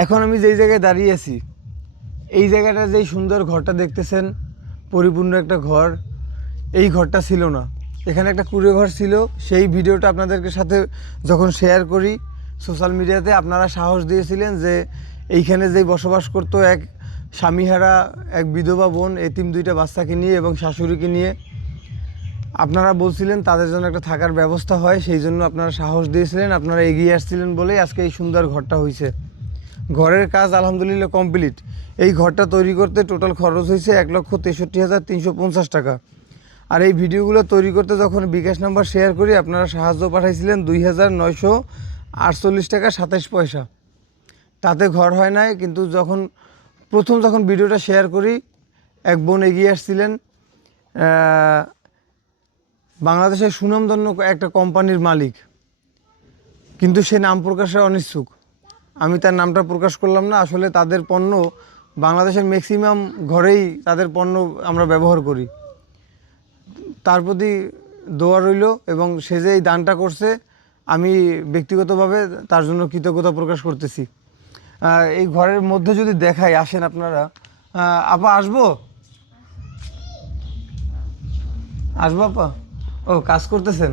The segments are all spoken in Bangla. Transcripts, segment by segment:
এখন আমি যেই জায়গায় দাঁড়িয়ে আছি, এই জায়গাটা যেই সুন্দর ঘরটা দেখতেছেন, পরিপূর্ণ একটা ঘর, এই ঘরটা ছিল না। এখানে একটা কুঁড়ে ঘর ছিল। সেই ভিডিওটা আপনাদেরকে সাথে যখন শেয়ার করি সোশ্যাল মিডিয়াতে, আপনারা সাহস দিয়েছিলেন যে এইখানে যেই বসবাস করতো এক স্বামীহারা এক বিধবা বোন, এতিম দুইটা বাচ্চাকে নিয়ে এবং শাশুড়িকে নিয়ে, আপনারা বলছিলেন তাদের জন্য একটা থাকার ব্যবস্থা হয়, সেই জন্য আপনারা সাহস দিয়েছিলেন, আপনারা এগিয়ে আসছিলেন বলেই আজকে এই সুন্দর ঘরটা হয়েছে। ঘরের কাজ আলহামদুলিল্লাহ কমপ্লিট। এই ঘরটা তৈরি করতে টোটাল খরচ হয়েছে 1,63,350 টাকা। আর এই ভিডিওগুলো তৈরি করতে যখন বিকাশ নাম্বার শেয়ার করি, আপনারা সাহায্য পাঠাইছিলেন 2,948 টাকা 27 পয়সা। তাতে ঘর হয় নাই, কিন্তু যখন ভিডিওটা শেয়ার করি, এক বোন এগিয়ে আসছিলেন, বাংলাদেশের সুনামধন্য একটা কোম্পানির মালিক, কিন্তু সে নাম প্রকাশে অনিচ্ছুক। আমি তার নামটা প্রকাশ করলাম না। আসলে তাদের পণ্য বাংলাদেশের ম্যাক্সিমাম ঘরেই তাদের পণ্য আমরা ব্যবহার করি। তার প্রতি দোয়া রইল, এবং সে যে এই দানটা করছে আমি ব্যক্তিগতভাবে তার জন্য কৃতজ্ঞতা প্রকাশ করতেছি। এই ঘরের মধ্যে যদি দেখাই, আসেন আপনারা। আপা আসবো আসবো আপা? ও, কাজ করতেছেন?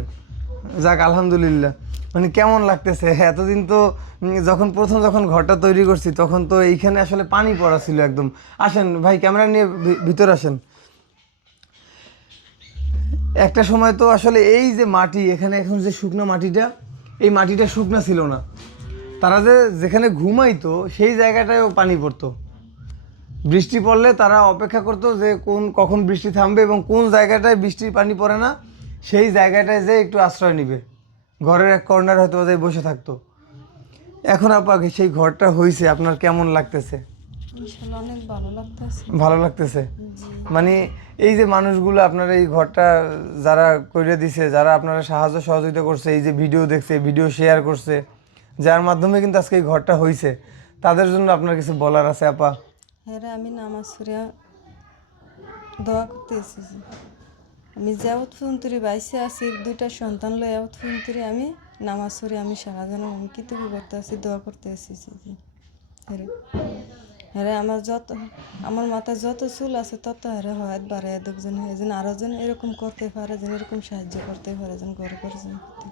যাক আলহামদুলিল্লাহ। মানে কেমন লাগতেছে? এতদিন তো যখন ঘরটা তৈরি করছি তখন তো এইখানে আসলে পানি পড়া ছিল একদম। আসেন ভাই, ক্যামেরা নিয়ে ভিতর আসেন। একটা সময় তো আসলে এই যে মাটি, এখানে এখন যে শুকনো মাটিটা, এই মাটিটা শুকনা ছিল না। তারা যেখানে ঘুমাইতো সেই জায়গাটায়ও পানি পড়তো। বৃষ্টি পড়লে তারা অপেক্ষা করতো যে কখন বৃষ্টি থামবে এবং কোন জায়গাটায় বৃষ্টির পানি পড়ে না সেই জায়গাটায় যে একটু আশ্রয় নিবে, ঘরের এক কর্নার হয়তো ওদের বসে থাকতো। এখন আপনাকে সেই ঘরটা হয়েছে, আপনার কেমন লাগতেছে? অনেক ভালো লাগতেছে। ভালো লাগতেছে। মানে এই যে মানুষগুলো আপনার এই ঘরটা যারা করে দিছে, যারা আপনারা সাহায্য সহযোগিতা করছে, এই যে ভিডিও দেখছে, ভিডিও শেয়ার করছে, যার মাধ্যমে কিন্তু আজকে এই ঘরটা হয়েছে, তাদের জন্য আপনার কিছু বলার আছে আপা? হ্যাঁ, আমি নামাজ পড়িয়া দোয়া করতে এসেছি। আমি যাওত ফুন্তরি বাইসে আছি, দুইটা সন্তান লই যাওত ফুন্তরি আমি নামাজ পড়ি, আমি সারাদিন আমি কিতুবি করতে আছি, দোয়া করতে এসেছি। হ্যাঁ হ্যাঁ, আমার মাথায় যত চুল আছে তত হ্যাঁ হয় বাড়াই দেখছেন, হ্যাঁ যেন আরো যেন এরকম করতে পারে, যেন এরকম সাহায্য করতে পারে, যেন ঘরে ঘরে যেন করতে।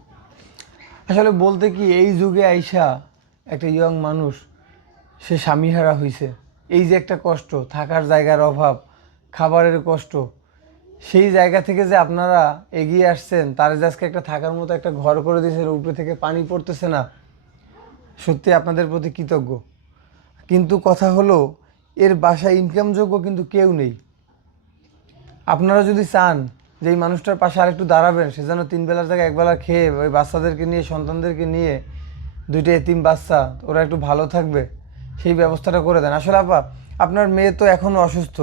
আসলে বলতে কি, এই যুগে আইসা একটা ইয়ং মানুষ সে স্বামীহারা হয়েছে, এই যে একটা কষ্ট, থাকার জায়গার অভাব, খাবারের কষ্ট, সেই জায়গা থেকে যে আপনারা এগিয়ে আসছেন, তার যে আজকে একটা থাকার মতো একটা ঘর করে দিয়েছেন, উপরে থেকে পানি পড়তেছে না, সত্যি আপনাদের প্রতি কৃতজ্ঞ। কিন্তু কথা হলো, এর বাসায় ইনকামযোগ্য কিন্তু কেউ নেই। আপনারা যদি চান যে এই মানুষটার পাশে আরেকটু দাঁড়াবেন, সে যেন 3 বেলার জায়গায় 1 বেলা খেয়ে ওই বাচ্চাদেরকে নিয়ে, সন্তানদেরকে নিয়ে, দুইটা এতিম বাচ্চা, ওরা একটু ভালো থাকবে, সেই ব্যবস্থাটা করে দেন। আসলে আপা, আপনার মেয়ে তো এখনও অসুস্থ,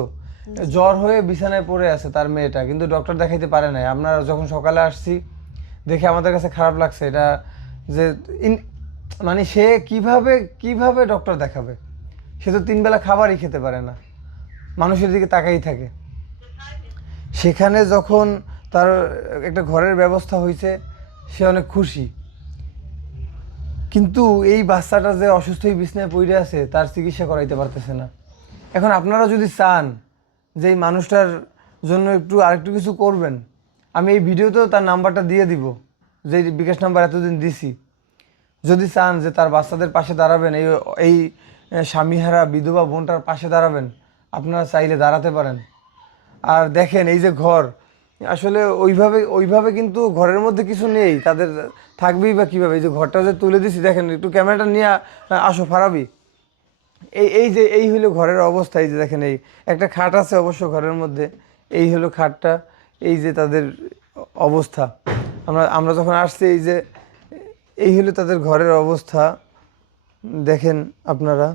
জ্বর হয়ে বিছানায় পড়ে আছে তার মেয়েটা, কিন্তু ডক্টর দেখাইতে পারে নাই। আমরা যখন সকালে আসছি দেখে আমাদের কাছে খারাপ লাগছে এটা, যে মানে সে কিভাবে ডক্টর দেখাবে? সে তো 3 বেলা খাবারই খেতে পারে না, মানুষের দিকে তাকাই থাকে। সেখানে যখন তার একটা ঘরের ব্যবস্থা হয়েছে, সে অনেক খুশি। কিন্তু এই বাচ্চাটা যে অসুস্থ হয়ে বিছানায় পড়ে আছে, তার চিকিৎসা করাইতে পারতেছে না। এখন আপনারা যদি চান যে এই মানুষটার জন্য আরেকটু কিছু করবেন, আমি এই ভিডিওতেও তার নাম্বারটা দিয়ে দিব, যে বিকাশ নাম্বার এতদিন দিছি। যদি চান যে তার বাচ্চাদের পাশে দাঁড়াবেন, এই স্বামীহারা বিধবা বোনটার পাশে দাঁড়াবেন, আপনারা চাইলে দাঁড়াতে পারেন। আর দেখেন এই যে ঘর, আসলে ওইভাবে কিন্তু ঘরের মধ্যে কিছু নেই, তাদের থাকবেই বা কীভাবে? এই যে ঘরটা যে তুলে দিছি, দেখেন একটু ক্যামেরাটা নিয়ে আসো ফারাবি। এই হলো ঘরের অবস্থা। এই যে দেখেন, এই একটা খাট আছে অবশ্য ঘরের মধ্যে, এই হলো খাটটা। এই যে তাদের অবস্থা, আমরা যখন আসছি, এই হলো তাদের ঘরের অবস্থা। দেখেন আপনারা,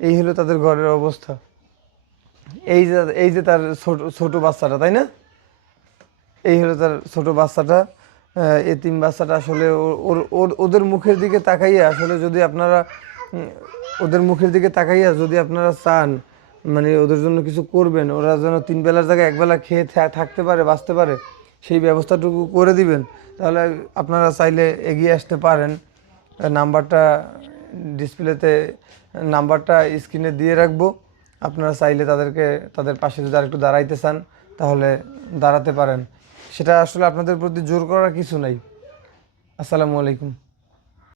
এই হলো তাদের ঘরের অবস্থা। এই যে তার ছোট বাচ্চাটা, তাই না? এই হলো তার ছোট বাচ্চাটা, এতিম বাচ্চাটা। আসলে ওদের মুখের দিকে তাকাইয়া, আসলে যদি আপনারা যদি আপনারা চান মানে ওদের জন্য কিছু করবেন, ওরা যেন 3 বেলার জায়গায় 1 বেলা খেয়ে থাকতে পারে, বাঁচতে পারে, সেই ব্যবস্থাটুকু করে দিবেন, তাহলে আপনারা চাইলে এগিয়ে আসতে পারেন। নাম্বারটা ডিসপ্লেতে নাম্বারটা স্ক্রিনে দিয়ে রাখবো। আপনারা চাইলে তাদের পাশে যদি আরেকটু দাঁড়াইতে চান তাহলে দাঁড়াতে পারেন। সেটা আসলে আপনাদের প্রতি জোর করার কিছু নাই। আসসালামু আলাইকুম।